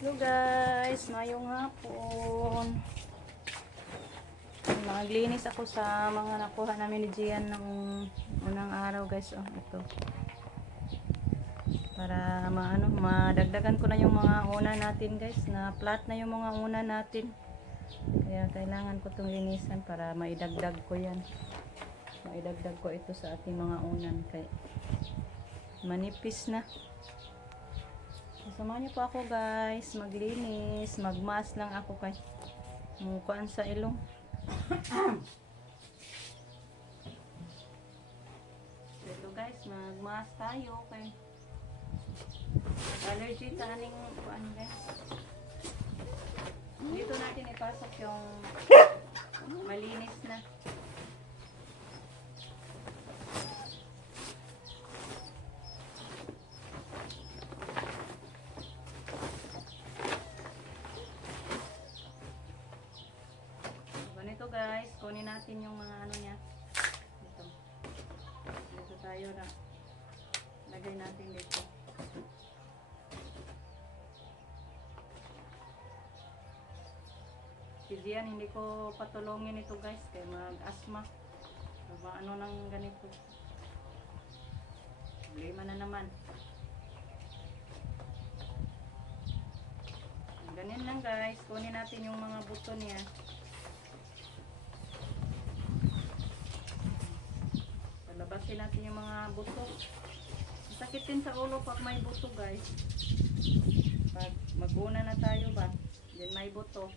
Hello guys, mayong hapon. Naglinis ako sa mga nakuha namin ni Gian ng unang araw guys. Oh, ito. Para madagdagan ko na yung mga una natin guys. Na flat na yung mga una natin. Kaya kailangan ko itong linisan para maidagdag ko yan. Maidagdag ko ito sa ating mga unan. Kaya manipis na. Samahan niyo po ako guys, maglinis, magmas lang ako kay mukuan sa ilong. Ito guys, magmas tayo kay allergy taning kuan guys. Dito natin ipasok yung malinis na. Ganito guys, kunin natin yung mga ano niya. Dito tayo na. Lagay natin dito. Kasi yan, hindi ko patulungin ito guys, kaya mag-asma. Ano nang ganito. Problema na naman. Ganyan lang guys, kunin natin yung mga buto niya. Palabasin natin yung mga buto. Sakit din sa ulo pag may buto guys. Pag mag-una na tayo ba, then may buto.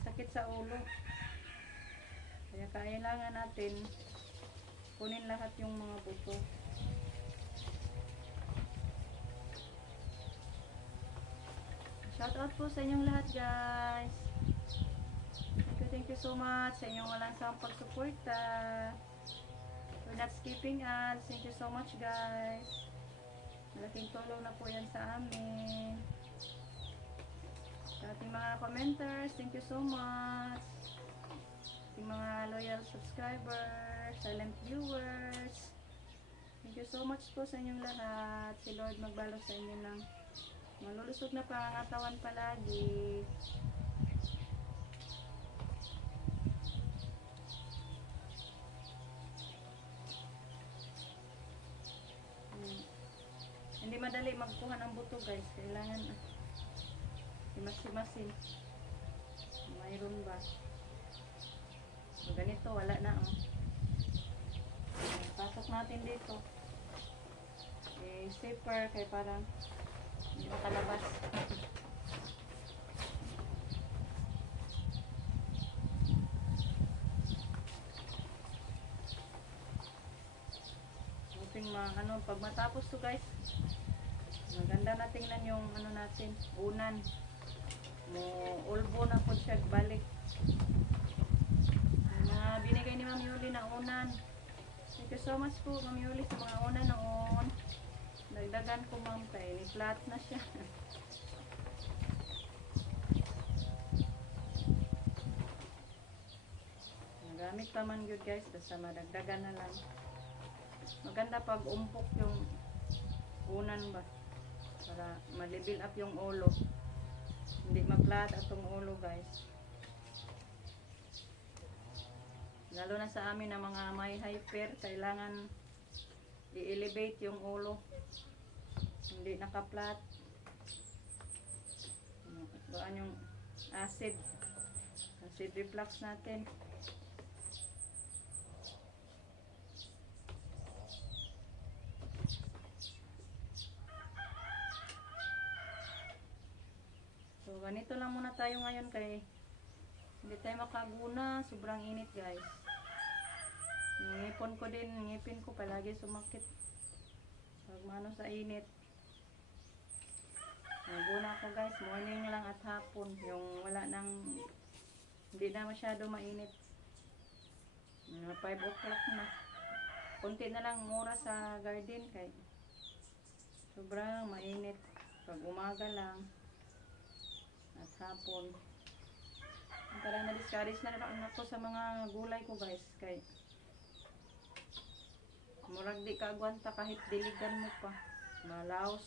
Sakit sa ulo. Kaya kailangan natin kunin lahat yung mga buto. Shout out po sa inyong lahat guys. Thank you so much sa inyong walang sawang pagsuporta. We're not skipping ads. Thank you so much guys. Malaking tulong na po yan sa amin. Sa ating mga commenters, thank you so much. Ating mga loyal subscribers, silent viewers, thank you so much po sa inyong lahat. Si Lord magbalo sa inyo ng malulusog na pangangatawan palagi. Hindi madali magkuha ng buto guys. Kailangan simasin. Mayroon ba? So, ganito, wala na oh. Pasok natin dito. Zipper kay parang hindi makalabas. Pag matapos to guys, maganda na tingnan yung natin, unan. Ulbo na po siya balik. Binigay ni Ma'am Yuli na unan. Thank you so much po Ma'am Yuli sa mga unan noon. Dagdagan ko ma'am kay flat na siya. Nagamit pa man yun guys, basta madagdagan na lang. Maganda pag umpok yung unan ba, para ma-level up yung ulo, hindi ma-flat atong ulo guys. Lalo na sa amin na mga may hyper, kailangan i-elevate yung ulo, hindi naka-flat. Doon yung acid reflux natin. So ganito lang muna tayo ngayon kay hindi tayo makaguna, sobrang init guys. Yung ngipin ko palagi sumakit pag mano sa init. Naguna ako guys, morning lang at hapon, yung wala nang, hindi na masyado mainit. 5 o'clock na, kunti na lang oras sa garden kay sobrang mainit pag umaga lang at hapon. Para na-discourage na rin ako sa mga gulay ko guys, kay murag di ka agwanta kahit diligan mo pa, malaos.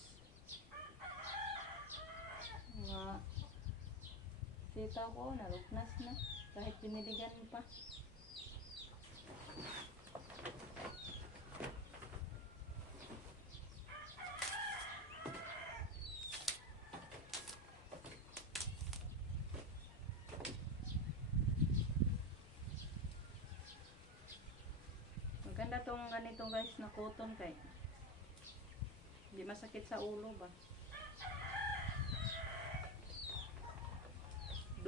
Kita ko, naluknas na. Kahit diniligan pa. Maganda tong ganito guys na cotton kay hindi masakit sa ulo ba.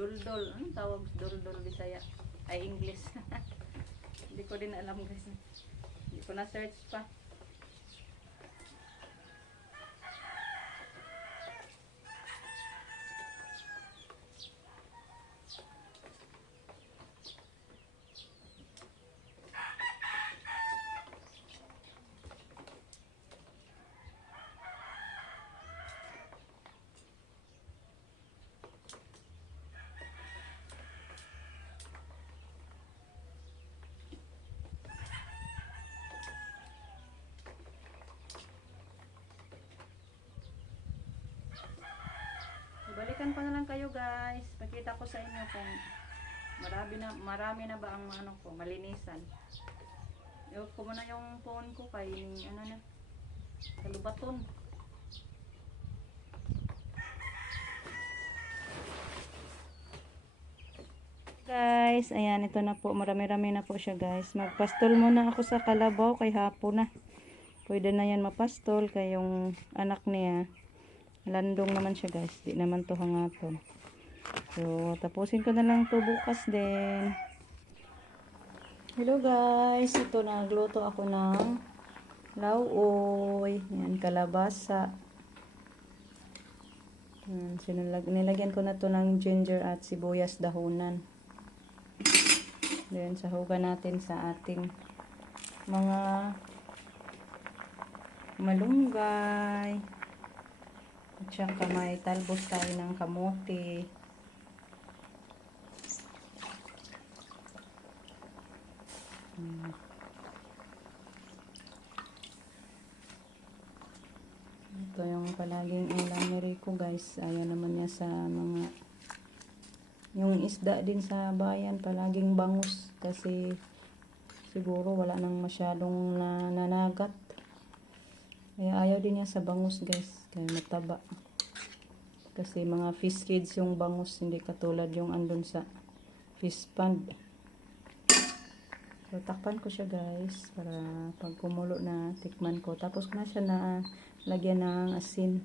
Duldol. Anong tawag duldol Bisaya? Ay, English. Hindi ko din alam guys. Hindi ko na-search pa. Balikan ko na lang kayo guys. Pakita ko sa inyo kung marami na ba ang ano ko, malinisan. Iwag ko muna yung phone ko kay ano na, kalubaton. Guys, ayan, ito na po. Marami-rami na po siya guys. Magpastol muna ako sa kalabaw kay hapon na. Pwede na yan mapastol kay yung anak niya. Landong naman siya guys. Di naman to hangaton. So, tapusin ko na lang to bukas din. Hello guys. Ito nagluto ako ng lauoy. Yan, kalabasa. Nilagyan ko na to ng ginger at sibuyas dahunan. Then, sahugan natin sa ating mga malunggay. At saka may talbos tayo ng kamote. Ito yung palaging ulam ni Rico guys. Ayan naman niya sa mga yung isda din sa bayan. Palaging bangus. Kasi siguro wala nang masyadong nanagat. Kaya ayaw din niya sa bangus guys. Kaya mataba. Kasi mga fish feeds yung bangus. Hindi katulad yung andun sa fish pond. So, takpan ko siya guys. Para pag kumulo na tikman ko. Tapos ko na siya na lagyan ng asin.